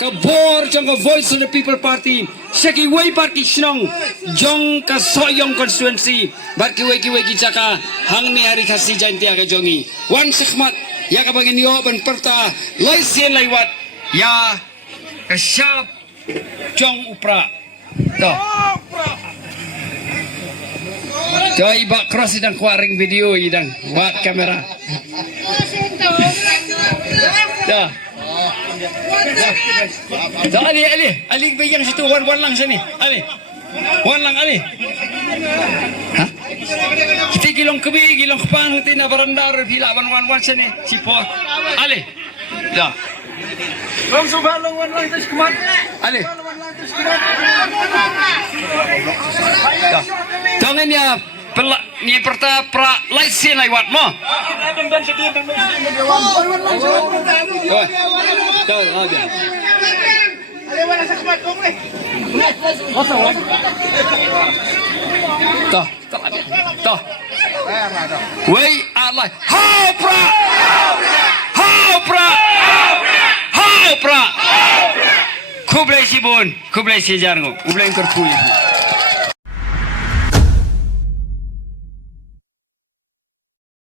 kabor jong ka Voice of the People Party seki way party snong jong ka soyong constituency bar ki way jaka hangni hari khasi janti aga jongi wan sekhmat ya ka bangin yo ban perta lai sien lai wat ya ka syap jong upra to Joy ba cross idang kwaring video idang buat kamera. Dah. Dah Ali bayang situ wan lang sini. Ali. Wan lang Ali. Hah? Kita gilong kebi gilong kepan hutin na barandar pila wan sini. Sipo. Ali. Dah. Long subalong wan lang tes kemat. Ali. Dah. Jangan ya ni perta pra laisen lewat mo. Toh. Wei Allah. Hau pra. Kublai si bon, kublai si jargo, kublai kerpuy.